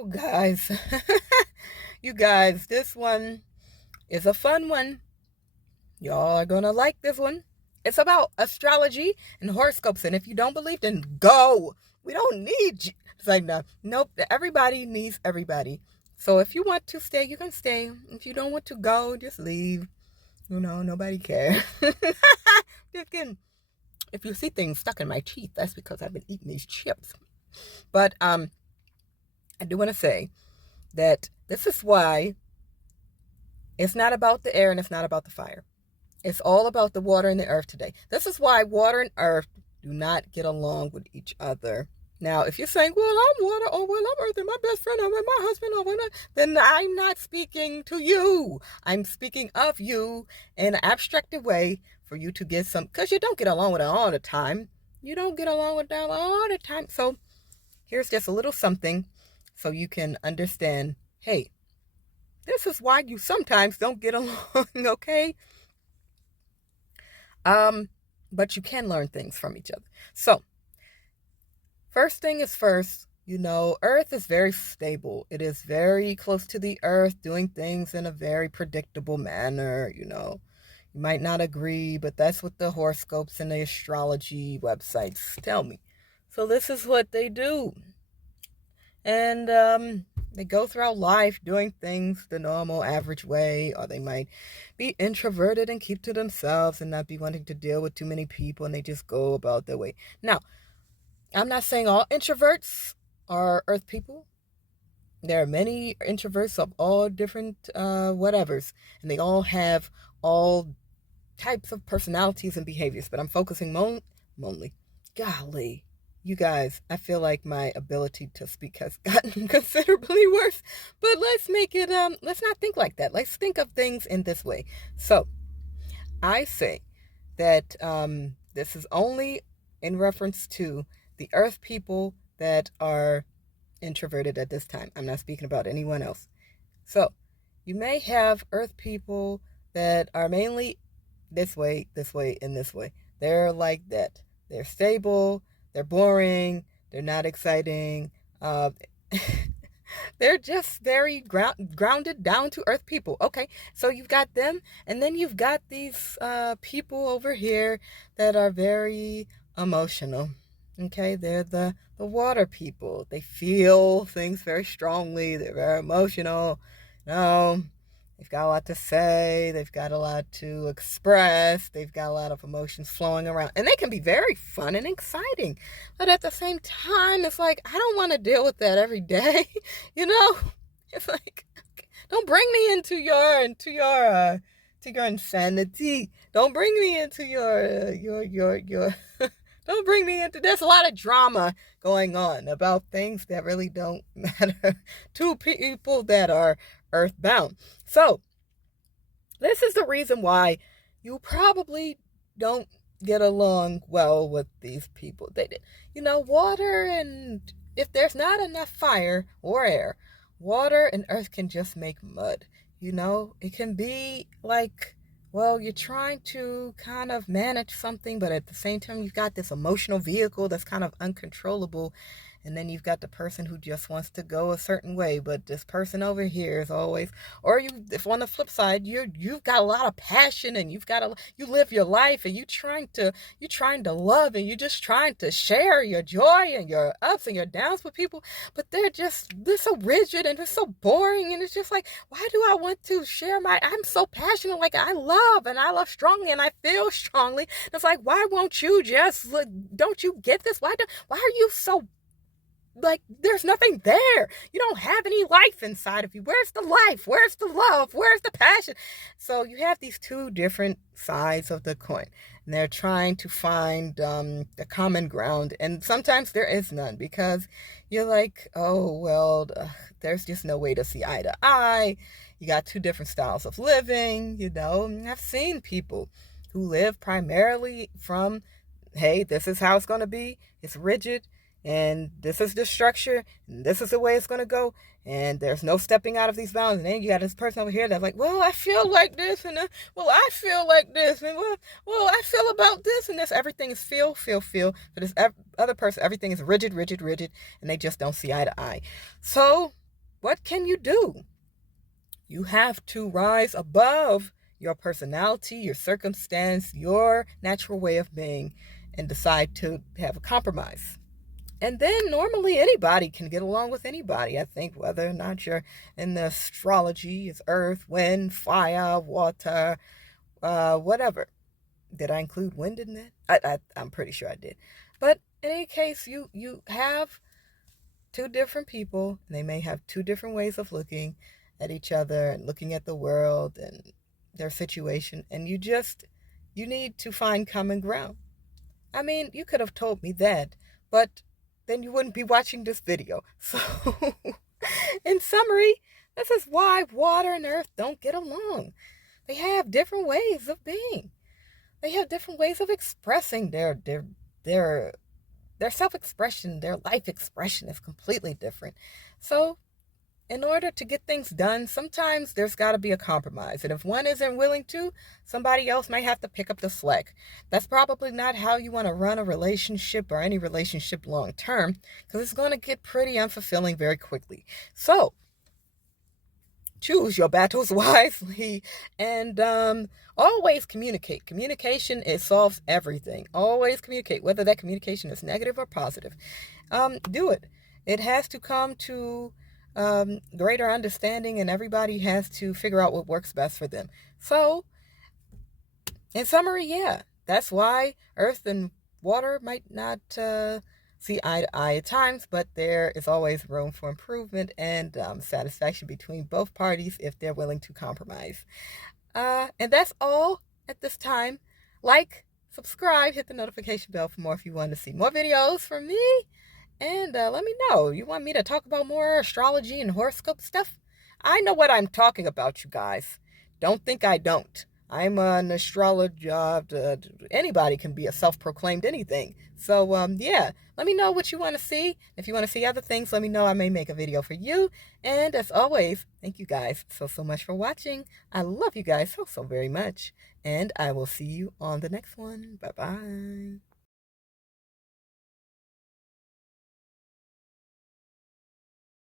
Oh, guys, you guys, this one is a fun one. Y'all are gonna like this one. It's about astrology and horoscopes, and if you don't believe, then go. We don't need you. It's like, no, nope. Everybody needs everybody. So if you want to stay, you can stay. If you don't want to go, just leave. Nobody cares. Just kidding. If you see things stuck in my teeth, that's because I've been eating these chips. But I do want to say that this is why it's not about the air and it's not about the fire. It's all about the water and the earth today. This is why water and earth do not get along with each other. Now, if you're saying, well, I'm water, or well, I'm earth, and my best friend, or my husband, or whatever, then I'm not speaking to you. I'm speaking of you in an abstracted way for you to get some, because you don't get along with it all the time. You don't get along with them all the time. So here's just a little something so you can understand, hey, this is why you sometimes don't get along, okay? But you can learn things from each other. So, first thing is first, Earth is very stable. It is very close to the earth, doing things in a very predictable manner, You might not agree, but that's what the horoscopes and the astrology websites tell me. So this is what they do. And they go throughout life doing things the normal, average way, or they might be introverted and keep to themselves and not be wanting to deal with too many people, and they just go about their way. Now, I'm not saying all introverts are earth people. There are many introverts of all different whatevers, and they all have all types of personalities and behaviors, but I'm focusing only. Golly, you guys, I feel like my ability to speak has gotten considerably worse. But let's not think like that. Let's think of things in this way. So, I say that this is only in reference to the earth people that are introverted at this time. I'm not speaking about anyone else. So, you may have earth people that are mainly this way, and this way. They're like that. They're stable, they're boring, they're not exciting. They're just very grounded, down to earth people. Okay, so you've got them, and then you've got these people over here that are very emotional. Okay, they're the water people. They feel things very strongly. They're very emotional. No, they've got a lot to say. They've got a lot to express. They've got a lot of emotions flowing around. And they can be very fun and exciting. But at the same time, it's like, I don't want to deal with that every day. you know? It's like, don't bring me into your insanity. Don't bring me into your don't bring me into, there's a lot of drama going on about things that really don't matter to people that are earthbound. So, this is the reason why you probably don't get along well with these people. Water, and if there's not enough fire or air, water and earth can just make mud. It can be like, well, you're trying to kind of manage something, but at the same time, you've got this emotional vehicle that's kind of uncontrollable. And then you've got the person who just wants to go a certain way, but this person over here is always, or if on the flip side, you've got a lot of passion, and you live your life, and you're trying to love, and you're just trying to share your joy and your ups and your downs with people, but they're so rigid and they're so boring, and it's just like, why do I want to share I'm so passionate, like I love strongly, and I feel strongly. It's like, why won't you don't you get this? Why are you so, like, there's nothing there? You don't have any life inside of you. Where's the life? Where's the love? Where's the passion? So you have these two different sides of the coin, and they're trying to find the common ground, and sometimes there is none, because you're like, oh well, there's just no way to see eye to eye. You got two different styles of living. I've seen people who live primarily from, hey, this is how it's going to be. It's rigid, and this is the structure, and this is the way it's going to go, and there's no stepping out of these bounds. And then you got this person over here that's like, well, I feel like this, and well, I feel like this, and well, I feel about this and this. Everything is feel. For this other person, everything is rigid, and they just don't see eye to eye. So what can you do? You have to rise above your personality, your circumstance, your natural way of being, and decide to have a compromise. And then normally anybody can get along with anybody. I think whether or not you're in the astrology, is earth, wind, fire, water, whatever. Did I include wind in that? I'm pretty sure I did. But in any case, you have two different people, and they may have two different ways of looking at each other and looking at the world and their situation, and you need to find common ground. I mean, you could have told me that, but then you wouldn't be watching this video. So, in summary, this is why water and earth don't get along. They have different ways of being. They have different ways of expressing their self-expression, their life expression is completely different. So, in order to get things done, sometimes there's got to be a compromise. And if one isn't willing to, somebody else might have to pick up the slack. That's probably not how you want to run a relationship or any relationship long term, because it's going to get pretty unfulfilling very quickly. So, choose your battles wisely, and always communicate. Communication, it solves everything. Always communicate, whether that communication is negative or positive. Do it. It has to come to greater understanding, and everybody has to figure out what works best for them. So, in summary, yeah, that's why earth and water might not see eye to eye at times, but there is always room for improvement and satisfaction between both parties if they're willing to compromise. And that's all at this time. Like, subscribe, hit the notification bell for more if you want to see more videos from me. And let me know. You want me to talk about more astrology and horoscope stuff? I know what I'm talking about, you guys. Don't think I don't. I'm an astrologer. Anybody can be a self-proclaimed anything. So, yeah, let me know what you want to see. If you want to see other things, let me know. I may make a video for you. And as always, thank you guys so much for watching. I love you guys so very much. And I will see you on the next one. Bye-bye.